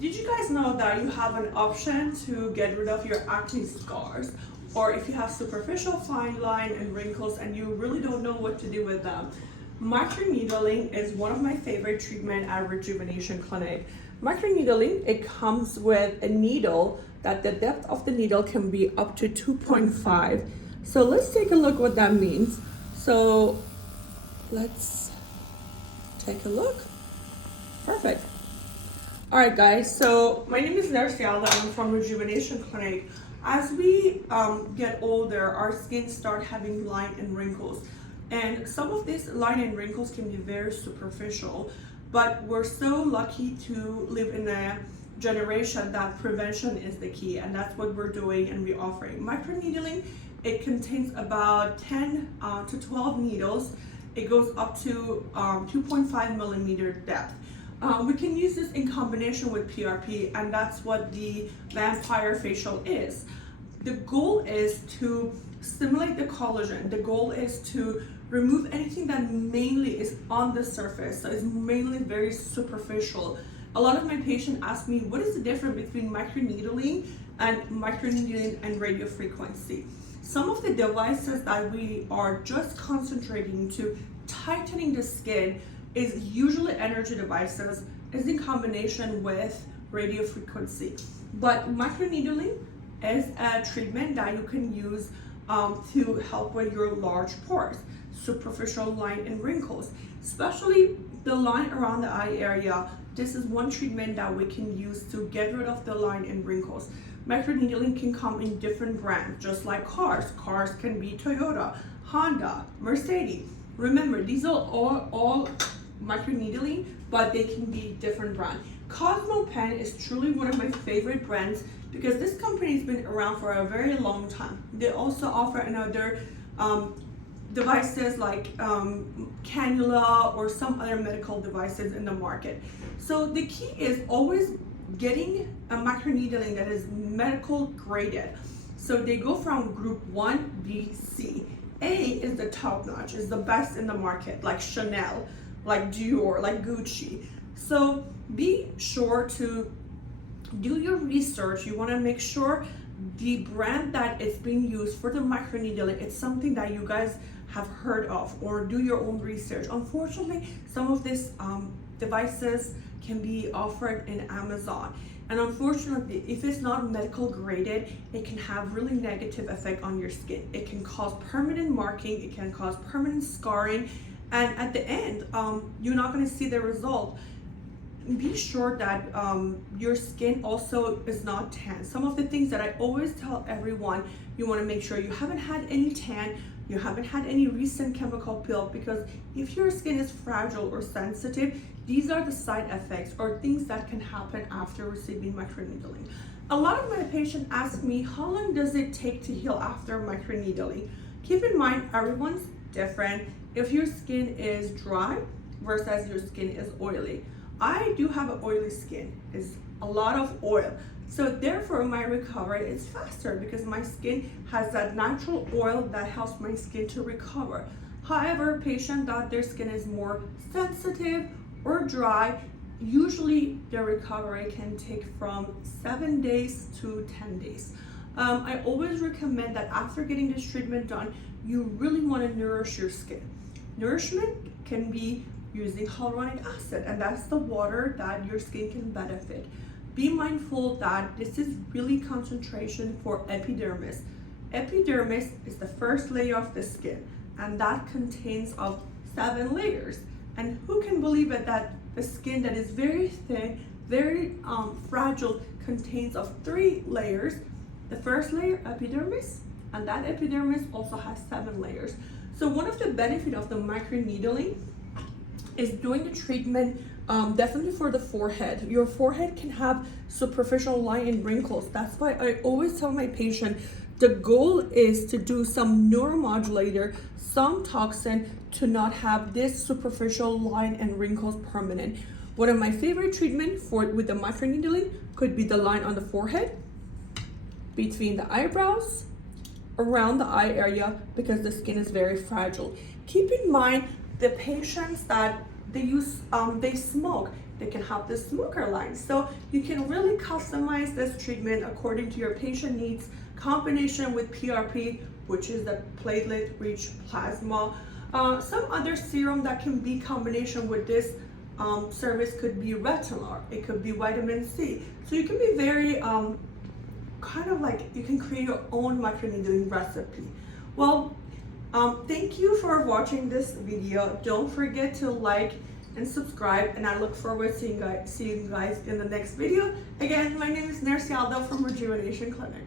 Did you guys know that you have an option to get rid of your acne scars? Or if you have superficial fine line and wrinkles and you really don't know what to do with them? Microneedling is one of my favorite treatment at Rejuvenation Clinic. Microneedling, it comes with a needle that the depth of the needle can be up to 2.5. So let's take a look what that means. So let's take a look. Perfect. All right, guys, so my name is Nurse Yalda. I'm from Rejuvenation Clinic. As we get older, our skin start having line and wrinkles. And some of these line and wrinkles can be very superficial, but we're so lucky to live in a generation that prevention is the key, and that's what we're doing and we're offering. Microneedling, it contains about 10 to 12 needles. It goes up to 2.5 millimeter depth. We can use this in combination with PRP, and that's what the vampire facial is. The goal is to stimulate the collagen. The goal is to remove anything that mainly is on the surface, so it's mainly very superficial. A lot of my patients ask me, what is the difference between microneedling and radiofrequency? Some of the devices that we are just concentrating to tightening the skin is usually energy devices, is in combination with radiofrequency. But microneedling is a treatment that you can use to help with your large pores, superficial line and wrinkles, especially the line around the eye area. This is one treatment that we can use to get rid of the line and wrinkles. Microneedling can come in different brands, just like cars. Cars can be Toyota, Honda, Mercedes. Remember, these are all microneedling, but they can be different brands. Cosmo Pen is truly one of my favorite brands because this company has been around for a very long time. They also offer another devices like cannula or some other medical devices in the market. So the key is always getting a microneedling that is medical graded. So they go from group 1, B, C. A is the top notch, is the best in the market, like Chanel, like Dior, like Gucci. So be sure to do your research. You want to make sure the brand that is being used for the microneedling, it's something that you guys have heard of, or do your own research. Unfortunately, some of these devices can be offered in Amazon. And unfortunately, if it's not medical graded, it can have really negative effect on your skin. It can cause permanent marking, it can cause permanent scarring, and at the end, you're not gonna see the result. Be sure that your skin also is not tan. Some of the things that I always tell everyone, you wanna make sure you haven't had any tan, you haven't had any recent chemical peel, because if your skin is fragile or sensitive, these are the side effects or things that can happen after receiving microneedling. A lot of my patients ask me, how long does it take to heal after microneedling? Keep in mind, everyone's different. If your skin is dry versus your skin is oily. I do have an oily skin, it's a lot of oil. So therefore my recovery is faster because my skin has that natural oil that helps my skin to recover. However, patients that their skin is more sensitive or dry, usually their recovery can take from 7 days to 10 days. I always recommend that after getting this treatment done, you really want to nourish your skin. Nourishment can be using hyaluronic acid, and that's the water that your skin can benefit. Be mindful that this is really concentration for epidermis. Epidermis is the first layer of the skin, and that contains of 7 layers. And who can believe it that the skin that is very thin, very fragile, contains of 3 layers. The first layer, epidermis, and that epidermis also has 7 layers. So one of the benefits of the microneedling is doing the treatment definitely for the forehead. Your forehead can have superficial line and wrinkles. That's why I always tell my patient, the goal is to do some neuromodulator, some toxin to not have this superficial line and wrinkles permanent. One of my favorite treatment with the microneedling could be the line on the forehead, between the eyebrows, around the eye area, because the skin is very fragile. Keep in mind the patients that they smoke, they can have this smoker line. So you can really customize this treatment according to your patient needs, combination with PRP, which is the platelet-rich plasma. Some other serum that can be combination with this service could be retinol, it could be vitamin C. So you can be very kind of like, you can create your own microneedling recipe. Well, thank you for watching this video. Don't forget to like and subscribe, and I look forward to seeing you guys in the next video. Again, my name is Nurse Yalda from Rejuvenation Clinic.